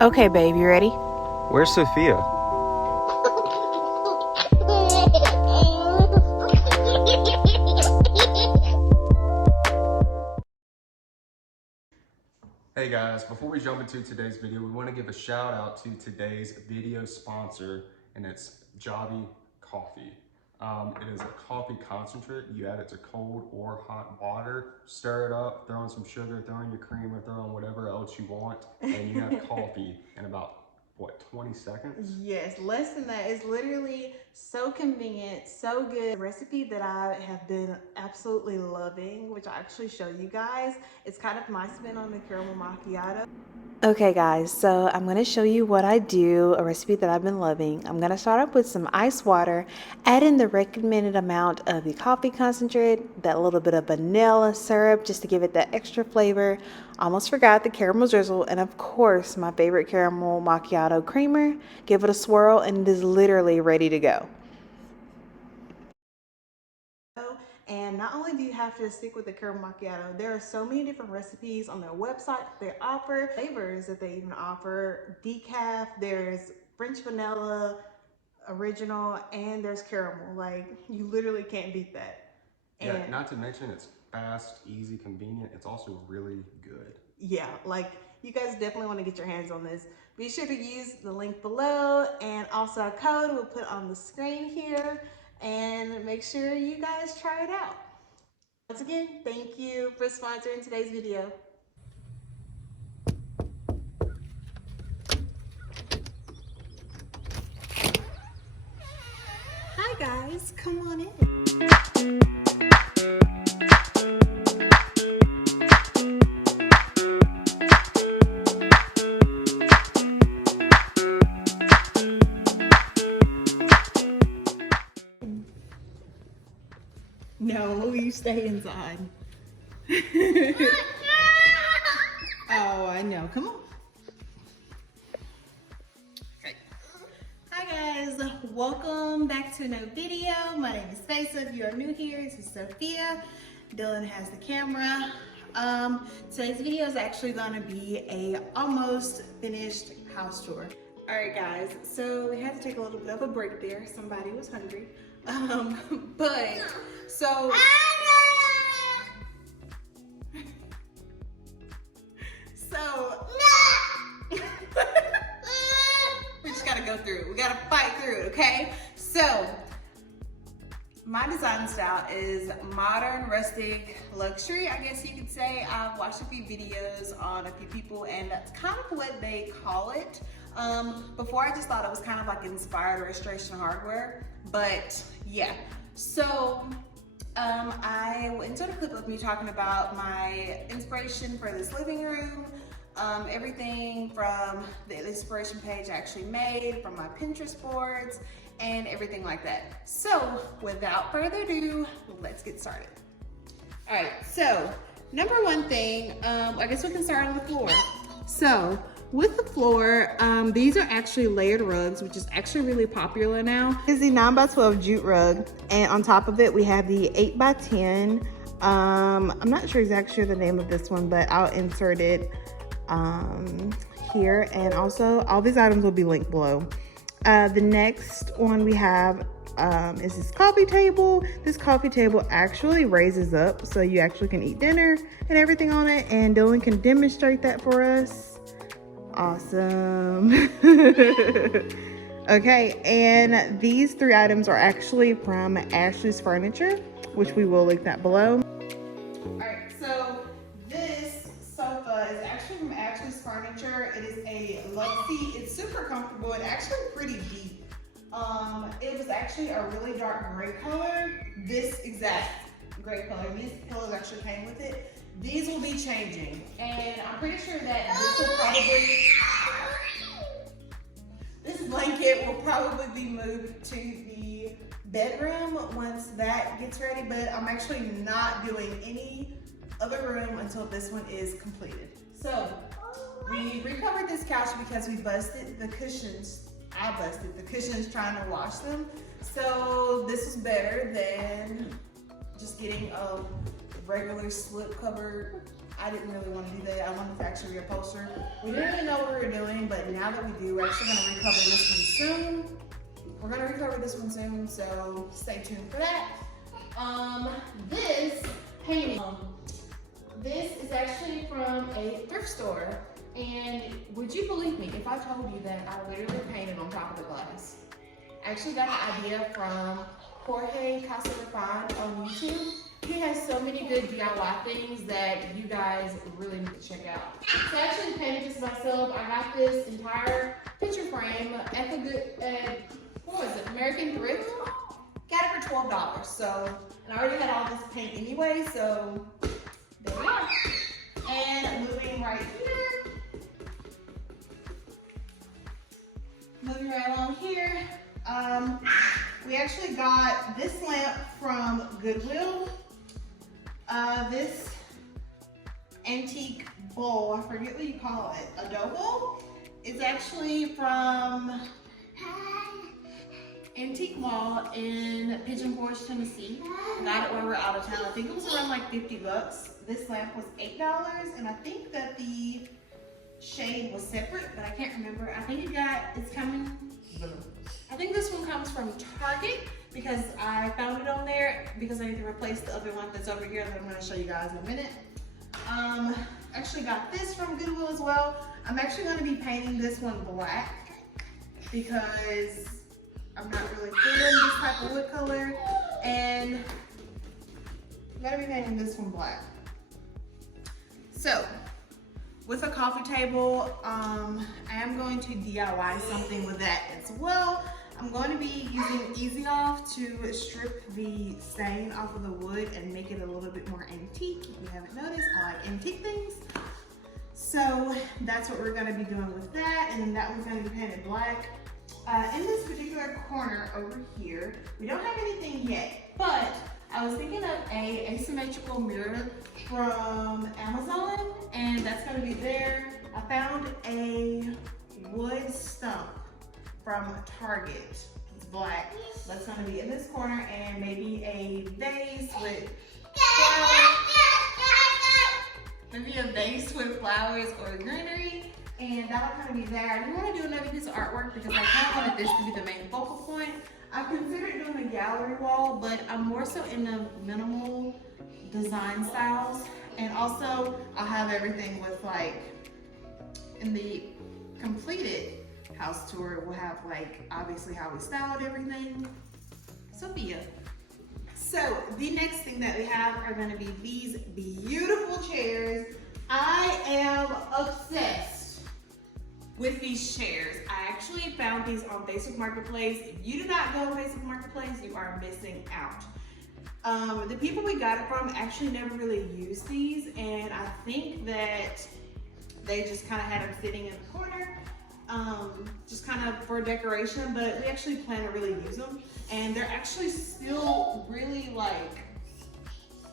Okay, babe, you ready? Where's Sophia? Hey guys, before we jump into today's video, we want to give a shout out to today's video sponsor, and it's JAVY Coffee. It is a coffee concentrate. You add it to cold or hot water, stir it up, throw in some sugar, throw in your creamer, throw in whatever else you want, and you have coffee in about, what, 20 seconds? Yes, less than that. It's literally so convenient, so good. The recipe that I have been absolutely loving, which I'll actually show you guys. It's kind of my spin on the caramel macchiato. Okay guys, so I'm going to show you what I do, a recipe that I've been loving. I'm going to start off with some ice water, add in the recommended amount of the coffee concentrate, that little bit of vanilla syrup just to give it that extra flavor. Almost forgot the caramel drizzle, and of course my favorite caramel macchiato creamer. Give it a swirl and it is literally ready to go. And not only do you have to stick with the caramel macchiato, there are so many different recipes on their website that they offer, flavors that they even offer, decaf, there's French vanilla, original, and there's caramel. Like, you literally can't beat that. Yeah, And not to mention it's fast, easy, convenient. It's also really good. yeah, like, you guys definitely want to get your hands on this. Be sure to use the link below, and also a code we'll put on the screen here, and make sure you guys try it out. Once again, thank you for sponsoring today's video. Hi guys, come on in. No, you stay inside. Oh, I know. Come on. Okay. Hi guys, welcome back to another video. My name is Faisa. If you are new here, this is Sophia. Dylan has the camera. Today's video is actually gonna be a almost finished house tour. All right guys, so we had to take a little bit of a break there. Somebody was hungry. So we just gotta go through it. We gotta fight through it, okay? So my design style is modern, rustic, luxury, I guess you could say. I've watched a few videos on a few people, and that's kind of what they call it. Before I just thought it was kind of like inspired restoration hardware, but yeah. So I insert a clip of me talking about my inspiration for this living room, everything from the inspiration page I actually made, from my Pinterest boards, and everything like that. So without further ado, let's get started. All right, so number one thing, I guess we can start on the floor. So with the floor, these are actually layered rugs, which is actually really popular now. This is the 9x12 jute rug, and on top of it, we have the 8x10. I'm not sure exactly the name of this one, but I'll insert it here. And also, all these items will be linked below. The next one we have is this coffee table. This coffee table actually raises up, so you actually can eat dinner and everything on it, and Dylan can demonstrate that for us. Awesome. Okay, and these three items are actually from Ashley's Furniture, which we will link that below. All right, so this sofa is actually from Ashley's Furniture. It is a love seat. It's super comfortable and actually pretty deep. It was actually a really dark gray color. This exact gray color. These pillows actually came with it. These will be changing, and I'm pretty sure that this blanket will probably be moved to the bedroom once that gets ready, but I'm actually not doing any other room until this one is completed. So we recovered this couch because we busted the cushions. I busted the cushions trying to wash them. So this is better than just getting a regular slip cover I didn't really want to do that. I wanted to actually reupholster. We didn't really know what we were doing, but now that we do, we're actually going to recover this one soon. We're going to recover this one soon, so stay tuned for that. This painting, this is actually from a thrift store. And would you believe me if I told you that I literally painted on top of the glass? I actually got the idea from Jorge Casagrafan on YouTube. He has so many good DIY things that you guys really need to check out. So I actually painted this myself. I got this entire picture frame at the good, what was it, American Thrift. Got it for $12. So, and I already had all this paint anyway, so there we are. And moving right here. Moving right along here. We actually got this lamp from Goodwill. This antique bowl, I forget what you call it, a dough bowl. It's actually from Antique Mall in Pigeon Forge, Tennessee. Got it when we were out of town. I think it was around like 50 bucks. This lamp was $8, and I think that the shade was separate, but I can't remember. I think it's coming. I think this one comes from Target because I found it on there because I need to replace the other one that's over here that I'm going to show you guys in a minute. Actually got this from Goodwill as well. I'm actually going to be painting this one black because I'm not really feeling this type of wood color, and I'm going to be painting this one black. So, with a coffee table, I am going to DIY something with that as well. I'm going to be using Easy Off to strip the stain off of the wood and make it a little bit more antique. If you haven't noticed, I like antique things. So that's what we're going to be doing with that, and then that one's going to be painted black. In this particular corner over here, we don't have anything yet, but I was thinking of a asymmetrical mirror from Amazon, and that's going to be there. I found a wood stump from Target. It's black. That's going to be in this corner, and maybe a vase with flowers. Maybe a vase with flowers or greenery, and that'll kind of be there. I do want to do another piece of artwork because I kind of wanted this to be the main focal point. I considered doing a gallery wall, but I'm more so in the minimal design styles. And also, I'll have everything with like, in the completed house tour, we'll have like, obviously how we styled everything. Sophia. So, the next thing that we have are gonna be these beautiful chairs. I am obsessed with these chairs. I actually found these on Facebook Marketplace. If you do not go to Facebook Marketplace, you are missing out. The people we got it from actually never really used these, and I think that they just kind of had them sitting in the corner, just kind of for decoration, but we actually plan to really use them. And they're actually still really like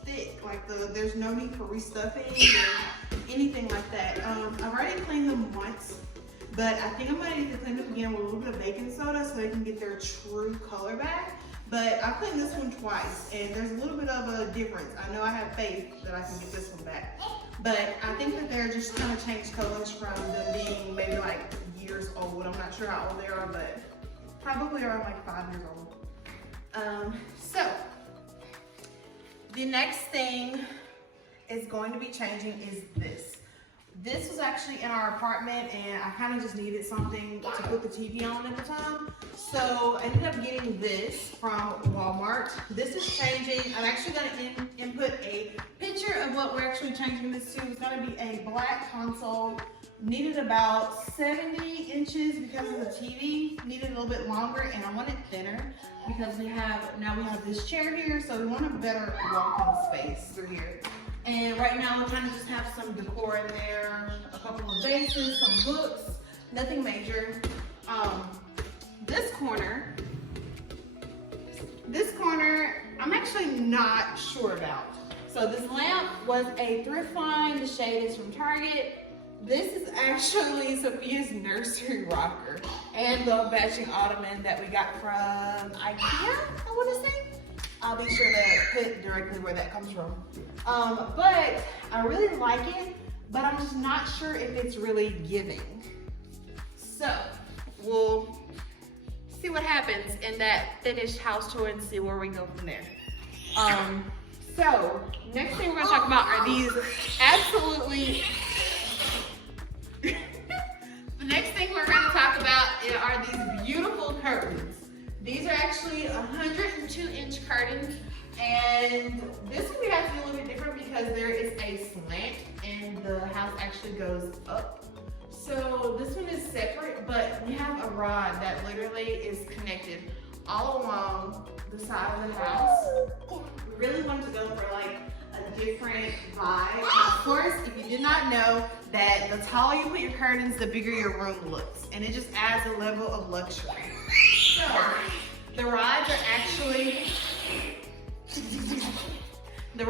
thick, like there's no need for restuffing or anything like that. I've already cleaned them once, but I think I'm gonna need to clean them again with a little bit of baking soda so they can get their true color back. But I cleaned this one twice, and there's a little bit of a difference. I know I have faith that I can get this one back, but I think that they're just kind of changed colors from them being maybe like years old. I'm not sure how old they are, but probably around like 5 years old. So the next thing is going to be changing is this. This was actually in our apartment, and I kind of just needed something to put the TV on at the time. So I ended up getting this from Walmart. This is changing. I'm actually going to input a picture of what we're actually changing this to. It's going to be a black console. Needed about 70 inches because of the TV. Needed a little bit longer, and I want it thinner because now we have this chair here, so we want a better walking space through here. And right now we kind of just have some decor in there, a couple of vases, some books, nothing major. This corner, I'm actually not sure about. So this lamp was a thrift find. The shade is from Target. This is actually Sophia's nursery rocker and the matching Ottoman that we got from IKEA, I want to say. I'll be sure to put directly where that comes from. But I really like it, but I'm just not sure if it's really giving. So we'll see what happens in that finished house tour and see where we go from there. So next thing we're gonna talk about are these absolutely, the next thing we're gonna talk about are these beautiful curtains. These are actually 102-inch curtains, and this one we have to do a little bit different because there is a slant and the house actually goes up. So this one is separate, but we have a rod that literally is connected all along the side of the house. We really wanted to go for like a different vibe. And of course, if you did not know, that the taller you put your curtains, the bigger your room looks, and it just adds a level of luxury. So the rods are actually from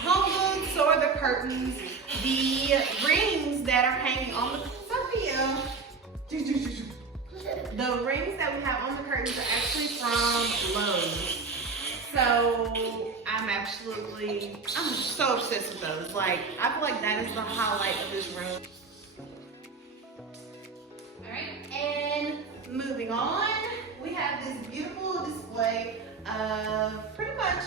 Home Goods. So are the curtains. The rings that are hanging on the the rings that we have on the curtains are actually from Lowe's. So I'm so obsessed with those. Like, I feel like that is the highlight of this room. All right, and moving on, we have this beautiful display of pretty much,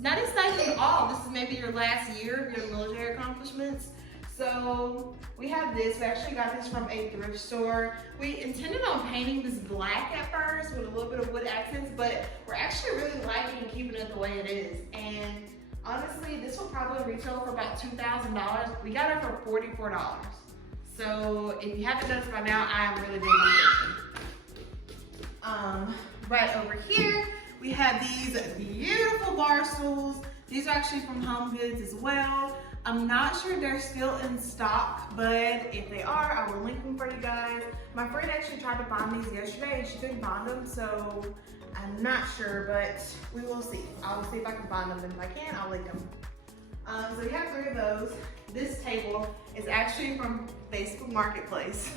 not exciting at all. This is maybe your last year of your military accomplishments. So we have this. We actually got this from a thrift store. We intended on painting this black at first with a little bit of wood accents, but we're actually really liking keeping it the way it is. And honestly, this will probably retail for about $2,000. We got it for $44. So if you haven't noticed by now, I am really big on this. Right over here, we have these beautiful Barstools. These are actually from Home Goods as well. I'm not sure they're still in stock, but if they are, I will link them for you guys. My friend actually tried to find these yesterday and she couldn't find them, so I'm not sure, but we will see. I will see if I can find them, and if I can, I'll link them. So we have 3 of those. This table is actually from Facebook Marketplace.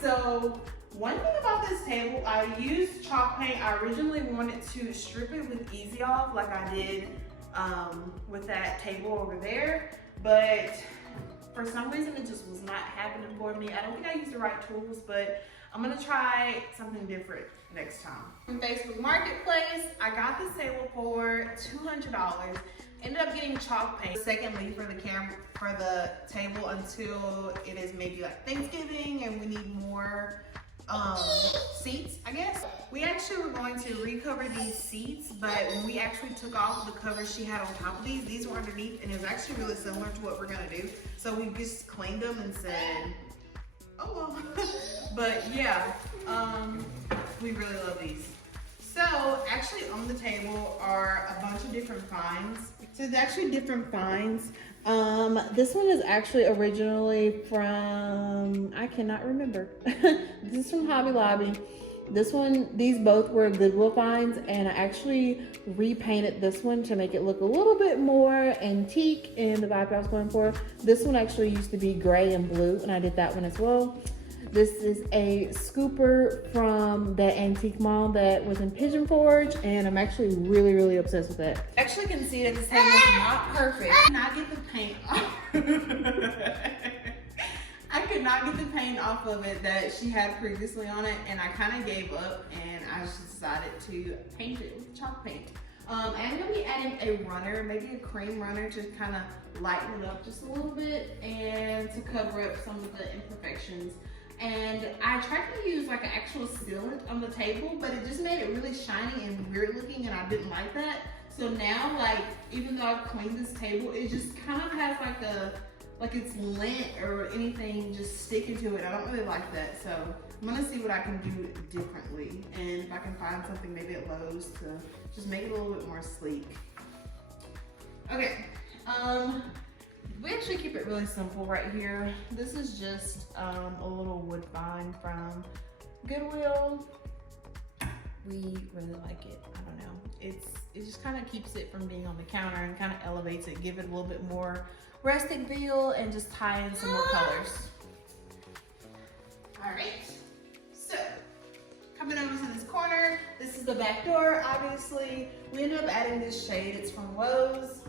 So one thing about this table, I used chalk paint. I originally wanted to strip it with Easy Off like I did with that table over there, but for some reason it just was not happening for me. I don't think I used the right tools, but I'm gonna try something different next time. From Facebook Marketplace, I got this table for $200. Ended up getting chalk paint. Secondly, for the table until it is maybe like Thanksgiving and we need more seats, I guess. We actually were going to recover these seats, but when we actually took off the covers she had on top of these were underneath, and it was actually really similar to what we're gonna do. So we just cleaned them and said, oh well. But yeah, we really love these. So actually on the table are a bunch of different finds. So there's actually different finds. This one is actually originally from, I cannot remember. This is from Hobby Lobby. These both were Goodwill finds, and I actually repainted this one to make it look a little bit more antique in the vibe I was going for. This one actually used to be gray and blue, and I did that one as well. This is a scooper from that antique mall that was in Pigeon Forge, and I'm actually really, really obsessed with that. I actually can see that this table is not perfect. I could not get the paint off. I could not get the paint off of it that she had previously on it, and I kind of gave up, and I just decided to paint it with chalk paint. I'm gonna be adding a runner, maybe a cream runner, to kind of lighten it up just a little bit and to cover up some of the imperfections. And I tried to use like an actual sealant on the table, but it just made it really shiny and weird looking, and I didn't like that. So now, like, even though I've cleaned this table, it just kind of has like it's lint or anything just sticking to it. I don't really like that. So I'm gonna see what I can do differently, and if I can find something maybe at Lowe's to just make it a little bit more sleek. Okay, we actually keep it really simple right here. This is just a little wood find from Goodwill. We really like it. I don't know. It just kind of keeps it from being on the counter and kind of elevates it, give it a little bit more rustic feel, and just tie in some more colors. All right. So coming over to this corner, this is is the back door. Obviously, we ended up adding this shade. It's from Lowe's.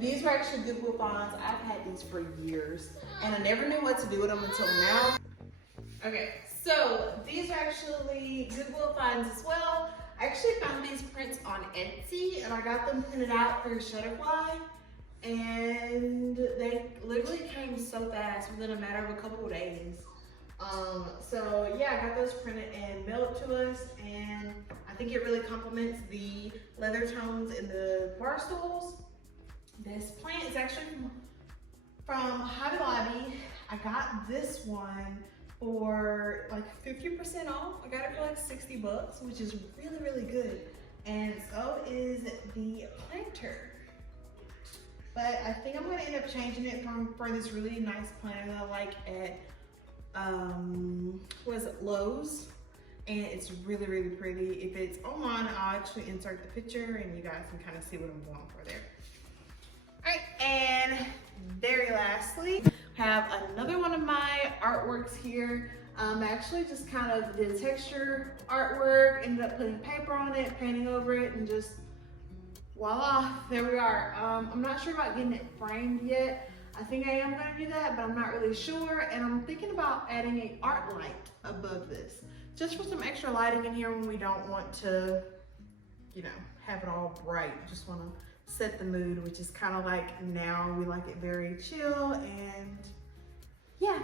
These were actually Goodwill finds. I've had these for years, and I never knew what to do with them until now. Okay, so these are actually Goodwill finds as well. I actually found these prints on Etsy, and I got them printed out through Shutterfly, and they literally came so fast within a matter of a couple of days. So yeah, I got those printed and mailed to us, and I think it really complements the leather tones in the Barstools. This plant is actually from Hobby Lobby. I got this one for like 50% off. I got it for like 60 bucks, which is really, really good. And so is the planter. But I think I'm gonna end up changing it for this really nice planter that I like at Lowe's, and it's really, really pretty. If it's online, I'll actually insert the picture and you guys can kind of see what I'm going for there. All right, and very lastly, have another one of my artworks here. Actually just kind of did texture artwork, ended up putting paper on it, painting over it, and just voila, there we are. I'm not sure about getting it framed yet. I think I am gonna do that, but I'm not really sure. And I'm thinking about adding an art light above this, just for some extra lighting in here when we don't want to, you know, have it all bright. Just wanna set the mood, which is kind of like now we like it very chill, and yeah.